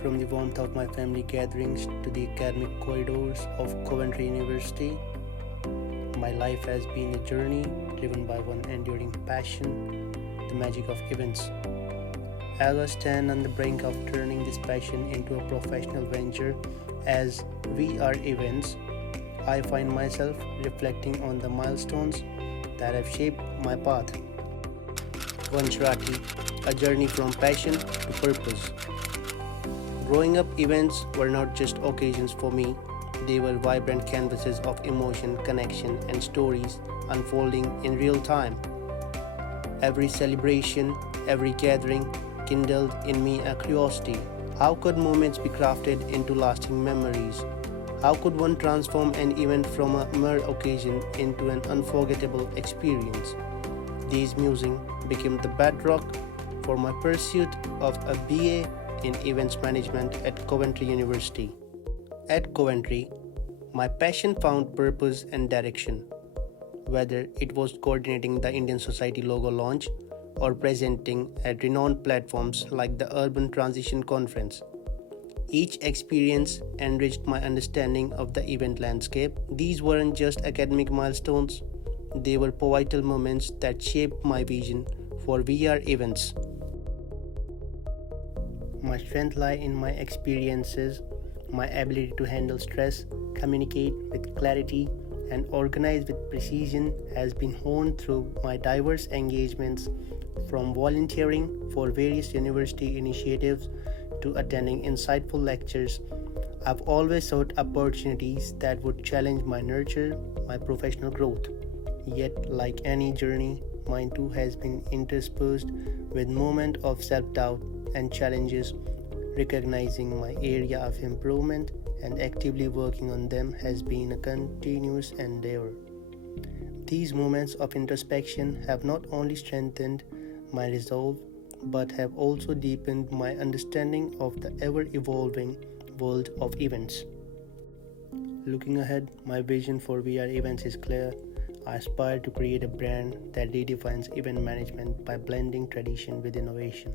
from the warmth of my family gatherings to the academic corridors of Coventry University, my life has been a journey driven by one enduring passion, the magic of events. As I stand on the brink of turning this passion into a professional venture as VR Events, I find myself reflecting on the milestones that have shaped my path. Vansh Rathee, a journey from passion to purpose. Growing up, events were not just occasions for me, they were vibrant canvases of emotion, connection, and stories unfolding in real time. Every celebration, every gathering kindled in me a curiosity. How could moments be crafted into lasting memories? How could one transform an event from a mere occasion into an unforgettable experience? These musings became the bedrock for my pursuit of a BA in Events Management at Coventry University. At Coventry, my passion found purpose and direction, whether it was coordinating the Indian Society logo launch or presenting at renowned platforms like the Urban Transition Conference. Each experience enriched my understanding of the event landscape. These weren't just academic milestones, they were pivotal moments that shaped my vision for VR events. My strength lies in my experiences, my ability to handle stress, communicate with clarity, and organize with precision has been honed through my diverse engagements, from volunteering for various university initiatives to attending insightful lectures. I've always sought opportunities that would challenge my nurture, my professional growth. Yet, like any journey, mine too has been interspersed with moments of self-doubt and challenges. Recognizing my area of improvement and actively working on them has been a continuous endeavor. These moments of introspection have not only strengthened my resolve but have also deepened my understanding of the ever-evolving world of events. Looking ahead, my vision for VR events is clear. I aspire to create a brand that redefines event management by blending tradition with innovation.